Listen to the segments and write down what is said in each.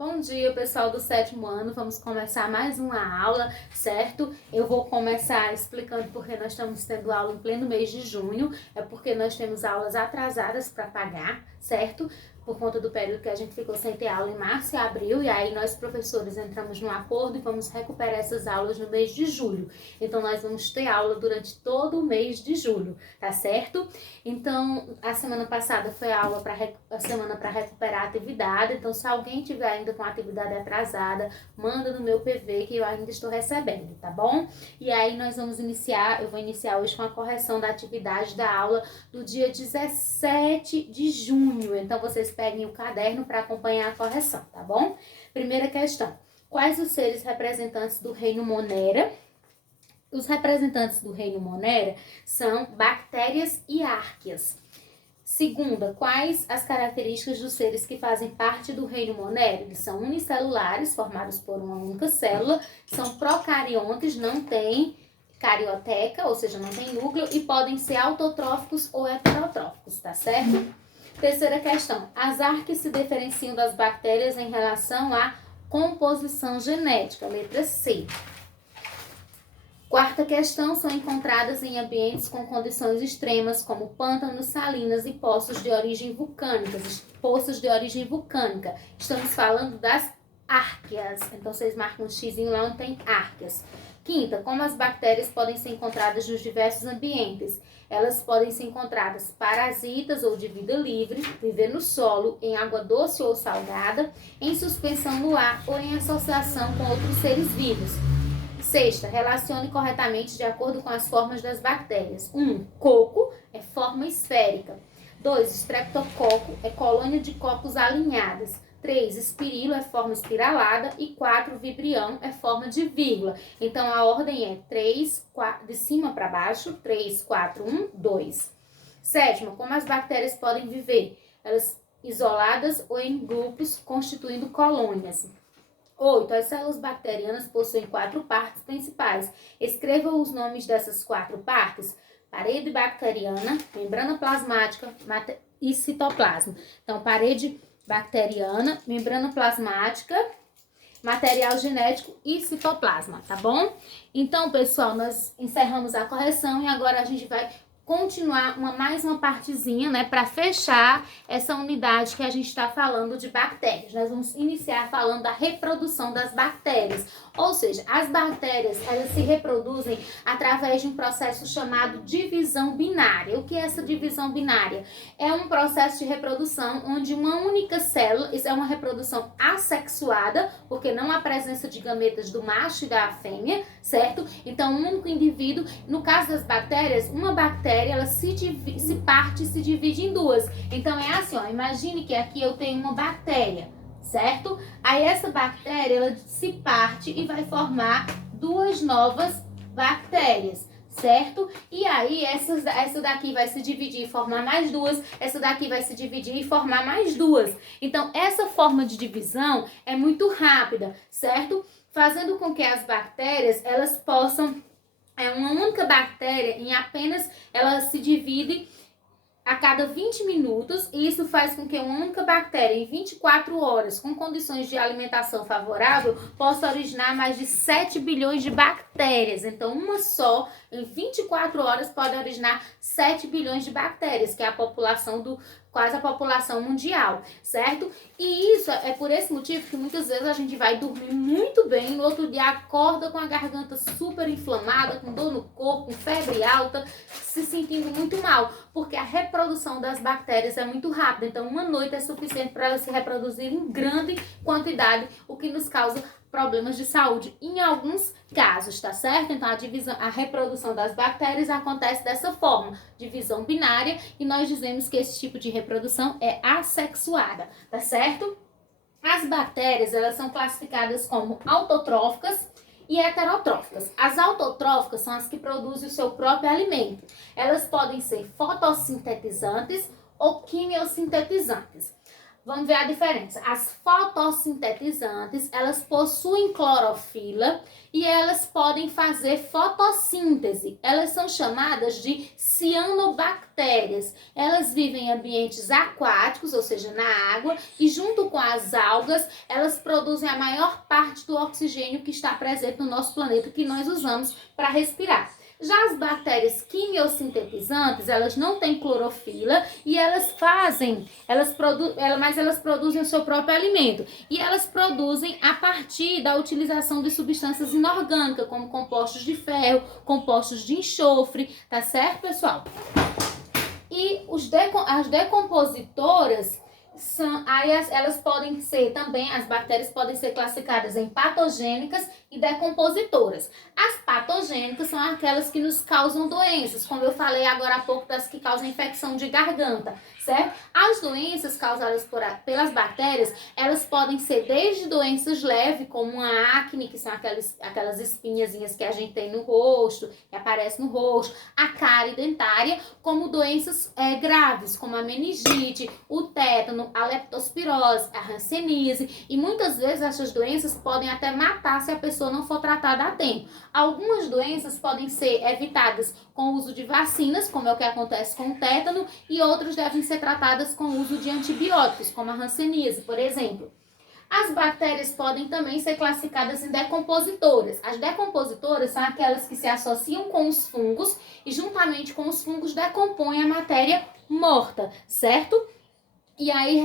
Bom dia, pessoal do 7º ano. Vamos começar mais uma aula, certo? Eu vou começar explicando porque nós estamos tendo aula em pleno mês de junho. É porque nós temos aulas atrasadas para pagar, certo? Por conta do período que a gente ficou sem ter aula em março e abril. E aí nós, professores, entramos num acordo e vamos recuperar essas aulas no mês de julho. Então, nós vamos ter aula durante todo o mês de julho, tá certo? Então, a semana passada foi a aula a semana para recuperar a atividade. Então, se alguém tiver ainda com a atividade atrasada, manda no meu PV que eu ainda estou recebendo, tá bom? E aí nós vamos iniciar, eu vou iniciar hoje com a correção da atividade da aula do dia 17 de junho. Então, vocês peguem o caderno para acompanhar a correção, tá bom? Primeira questão: quais os seres representantes do reino Monera? Os representantes do reino Monera são bactérias e árqueas. Segunda, quais as características dos seres que fazem parte do reino Monera? Eles são unicelulares, formados por uma única célula, são procariontes, não têm carioteca, ou seja, não tem núcleo, e podem ser autotróficos ou heterotróficos, tá certo? Terceira questão, as árqueas se diferenciam das bactérias em relação à composição genética, letra C. Quarta questão, são encontradas em ambientes com condições extremas, como pântanos, salinas e poços de origem vulcânica. Estamos falando das árqueas. Então, vocês marcam um xizinho lá onde tem árqueas. Quinta, como as bactérias podem ser encontradas nos diversos ambientes? Elas podem ser encontradas parasitas ou de vida livre, viver no solo, em água doce ou salgada, em suspensão no ar ou em associação com outros seres vivos. Sexta, relacione corretamente de acordo com as formas das bactérias. 1. Coco é forma esférica. 2. Streptococo é colônia de cocos alinhadas. 3. Espirilo é forma espiralada. E 4. Vibrião é forma de vírgula. Então, a ordem é 3, 4, de cima para baixo. 3, 4, 1, 2. Sétima, como as bactérias podem viver? Elas isoladas ou em grupos, constituindo colônias. 8. As células bacterianas possuem 4 partes principais. Escreva os nomes dessas 4 partes: parede bacteriana, membrana plasmática e citoplasma. Então, parede bacteriana, membrana plasmática, material genético e citoplasma, tá bom? Então, pessoal, nós encerramos a correção e agora a gente vai continuar mais uma partezinha, né, para fechar essa unidade que a gente está falando de bactérias. Nós vamos iniciar falando da reprodução das bactérias. Ou seja, as bactérias, elas se reproduzem através de um processo chamado divisão binária. O que é essa divisão binária? É um processo de reprodução onde uma única célula, isso é uma reprodução assexuada, porque não há presença de gametas do macho e da fêmea, certo? Então, um único indivíduo, no caso das bactérias, uma bactéria, ela se divide em duas. Então, é assim, ó, imagine que aqui eu tenho uma bactéria, certo? Aí essa bactéria, ela se parte e vai formar duas novas bactérias, certo? E aí essa daqui vai se dividir e formar mais duas, essa daqui vai se dividir e formar mais duas. Então, essa forma de divisão é muito rápida, certo? Fazendo com que as bactérias, elas possam, uma única bactéria, ela se divide a cada 20 minutos, e isso faz com que uma única bactéria, em 24 horas, com condições de alimentação favorável, possa originar mais de 7 bilhões de bactérias. Então, uma só, em 24 horas, pode originar 7 bilhões de bactérias, que é a população quase a população mundial, certo? E isso é por esse motivo que muitas vezes a gente vai dormir muito bem, no outro dia acorda com a garganta super inflamada, com dor no corpo, com febre alta, se sentindo muito mal, porque a reprodução das bactérias é muito rápida. Então, uma noite é suficiente para elas se reproduzirem em grande quantidade, o que nos causa problemas de saúde em alguns casos, tá certo? Então, a reprodução das bactérias acontece dessa forma, divisão binária, e nós dizemos que esse tipo de reprodução é assexuada, tá certo? As bactérias, elas são classificadas como autotróficas e heterotróficas. As autotróficas são as que produzem o seu próprio alimento. Elas podem ser fotossintetizantes ou quimiosintetizantes. Vamos ver a diferença. As fotossintetizantes, elas possuem clorofila e elas podem fazer fotossíntese. Elas são chamadas de cianobactérias. Elas vivem em ambientes aquáticos, ou seja, na água, e junto com as algas, elas produzem a maior parte do oxigênio que está presente no nosso planeta, que nós usamos para respirar. Já as bactérias quimiosintetizantes, elas não têm clorofila e mas elas produzem o seu próprio alimento. E elas produzem a partir da utilização de substâncias inorgânicas, como compostos de ferro, compostos de enxofre, tá certo, pessoal? E as decompositoras elas podem ser também, as bactérias podem ser classificadas em patogênicas e decompositoras. As patogênicas são aquelas que nos causam doenças, como eu falei agora há pouco das que causam infecção de garganta, certo? As doenças causadas pelas bactérias, elas podem ser desde doenças leves, como a acne, que são aquelas espinhazinhas que a gente tem no rosto, que aparecem no rosto, a cárie dentária, como doenças graves, como a meningite, o tétano, a leptospirose, a hanseníase, e muitas vezes essas doenças podem até matar se a pessoa não for tratada a tempo. Algumas doenças podem ser evitadas com o uso de vacinas, como é o que acontece com o tétano, e outras devem ser tratadas com o uso de antibióticos, como a hanseníase, por exemplo. As bactérias podem também ser classificadas em decompositoras. As decompositoras são aquelas que se associam com os fungos e juntamente com os fungos decompõem a matéria morta, certo? E aí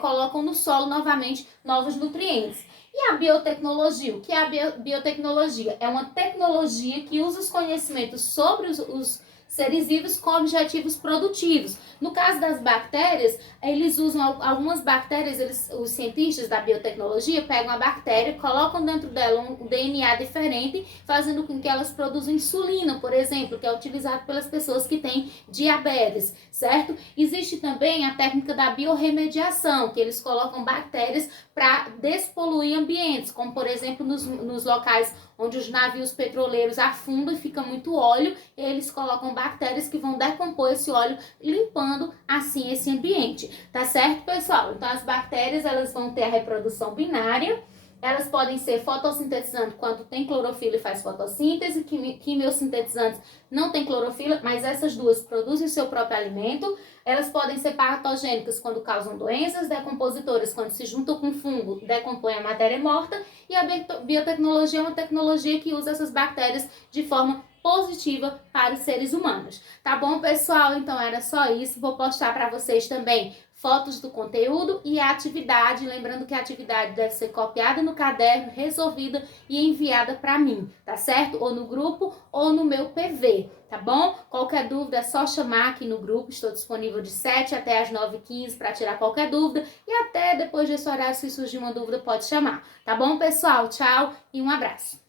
colocam no solo novamente novos nutrientes. E a biotecnologia? O que é a biotecnologia? É uma tecnologia que usa os conhecimentos sobre os seres vivos com objetivos produtivos. No caso das bactérias, eles usam algumas bactérias, os cientistas da biotecnologia pegam a bactéria, colocam dentro dela um DNA diferente, fazendo com que elas produzam insulina, por exemplo, que é utilizado pelas pessoas que têm diabetes, certo? Existe também a técnica da biorremediação, que eles colocam bactérias para despoluir ambientes, como por exemplo nos locais onde os navios petroleiros afundam e fica muito óleo, eles colocam bactérias que vão decompor esse óleo, limpando assim esse ambiente, tá certo, pessoal? Então as bactérias, elas vão ter a reprodução binária, elas podem ser fotossintetizantes quando tem clorofila e faz fotossíntese, quimiosintetizantes não tem clorofila, mas essas duas produzem o seu próprio alimento. Elas podem ser patogênicas quando causam doenças, decompositoras quando se juntam com fungo, decompõem a matéria morta, e a biotecnologia é uma tecnologia que usa essas bactérias de forma positiva para os seres humanos. Tá bom, pessoal? Então era só isso. Vou postar para vocês também fotos do conteúdo e a atividade, lembrando que a atividade deve ser copiada no caderno, resolvida e enviada para mim, tá certo? Ou no grupo ou no meu PV, tá bom? Qualquer dúvida é só chamar aqui no grupo, estou disponível de 7 até as 9h15 para tirar qualquer dúvida e até depois desse horário, se surgir uma dúvida, pode chamar, tá bom, pessoal? Tchau e um abraço!